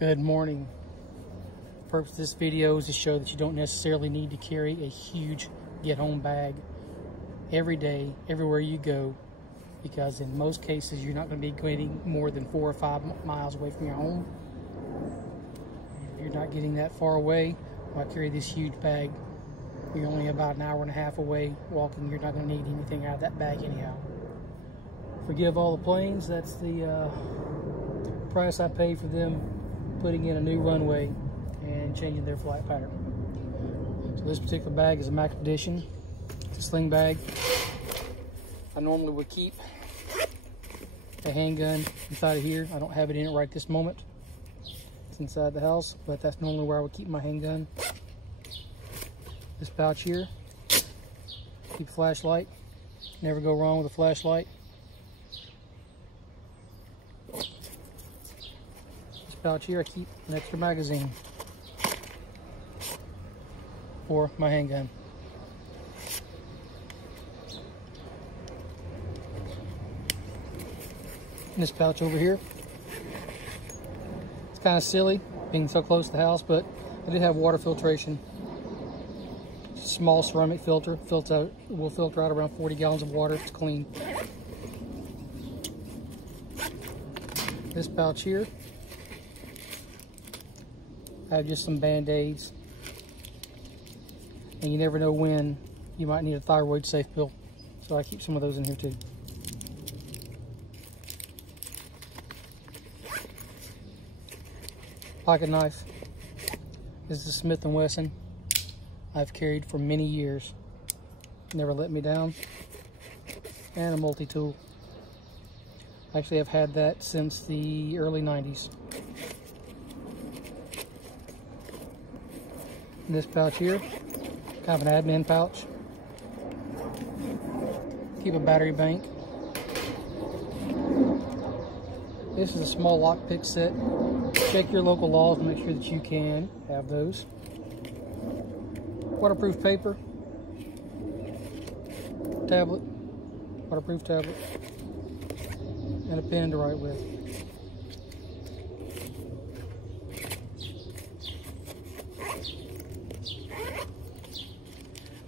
Good morning. The purpose of this video is to show that you don't necessarily need to carry a huge get-home bag every day, everywhere you go, because in most cases you're not going to be getting more than 4 or 5 miles away from your home. If you're not getting that far away, why carry this huge bag? You're only about an hour and a half away walking. You're not going to need anything out of that bag anyhow. Forgive all the planes. That's the price I paid for them putting in a new runway and changing their flight pattern. So this particular bag is a Mac Edition. It's a sling bag. I normally would keep a handgun inside of here. I don't have it in it right this moment. It's inside the house, but that's normally where I would keep my handgun. This pouch here, keep a flashlight. Never go wrong with a flashlight. Pouch here, I keep an extra magazine for my handgun. And this pouch over here, it's kind of silly being so close to the house, but I did have water filtration. Small ceramic filter, will filter out around 40 gallons of water. It's clean. This pouch here, I have just some band-aids, and you never know when you might need a thyroid safe pill, so I keep some of those in here too. Pocket knife. This is a Smith & Wesson. I've carried for many years, never let me down. And a multi-tool. Actually, I've had that since the early 90s. This pouch here, kind of an admin pouch. Keep a battery bank. This is a small lockpick set. Check your local laws to make sure that you can have those. Waterproof paper. Tablet. Waterproof tablet. And a pen to write with.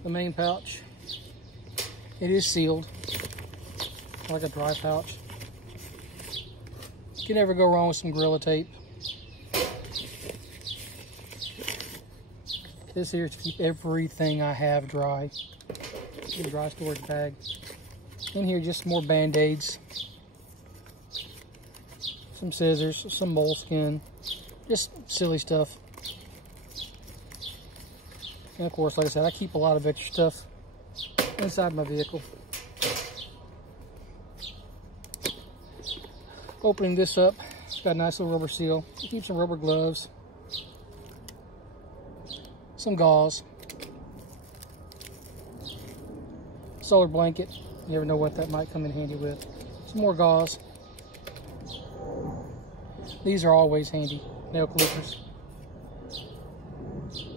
The main pouch, it is sealed like a dry pouch. You can never go wrong with some Gorilla Tape. This here is to keep everything I have dry. A dry storage bag. In here, just more band-aids, some scissors, some moleskin, just silly stuff. And of course, like I said, I keep a lot of extra stuff inside my vehicle. Opening this up, it's got a nice little rubber seal. Keep some rubber gloves, some gauze, solar blanket. You never know what that might come in handy with. Some more gauze. These are always handy. Nail clippers.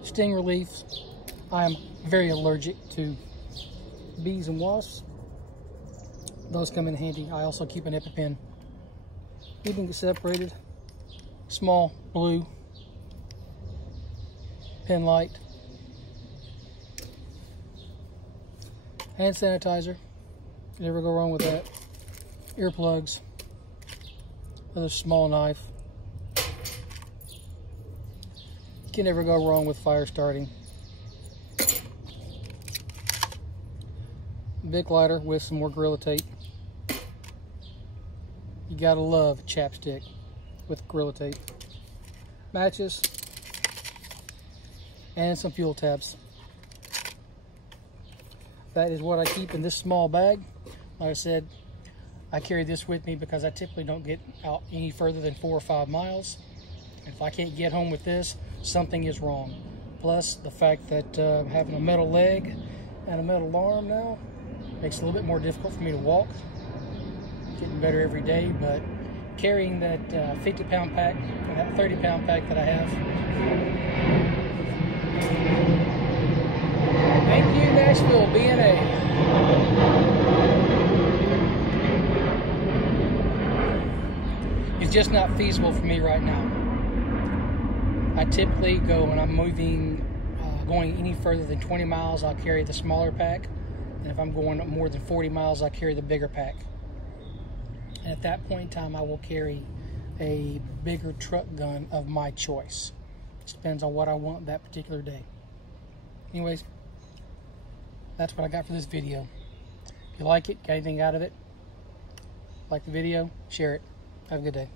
Sting relief. I am very allergic to bees and wasps. Those come in handy. I also keep an EpiPen. Keeping it separated. Small blue pen light. Hand sanitizer. You never go wrong with that. Earplugs. Another small knife. You can never go wrong with fire starting. Bic lighter with some more Gorilla Tape. You gotta love chapstick with Gorilla Tape. Matches. And some fuel tabs. That is what I keep in this small bag. Like I said, I carry this with me because I typically don't get out any further than 4 or 5 miles. If I can't get home with this, something is wrong. Plus the fact that having a metal leg and a metal arm now makes it a little bit more difficult for me to walk. Getting better every day, but carrying that 50-pound pack or that 30-pound pack that I have. Thank you, Nashville BNA. It's just not feasible for me right now. I typically go, when I'm moving, going any further than 20 miles, I'll carry the smaller pack. And if I'm going more than 40 miles, I'll carry the bigger pack. And at that point in time, I will carry a bigger truck gun of my choice. Just depends on what I want that particular day. Anyways, that's what I got for this video. If you like it, got anything out of it, like the video, share it. Have a good day.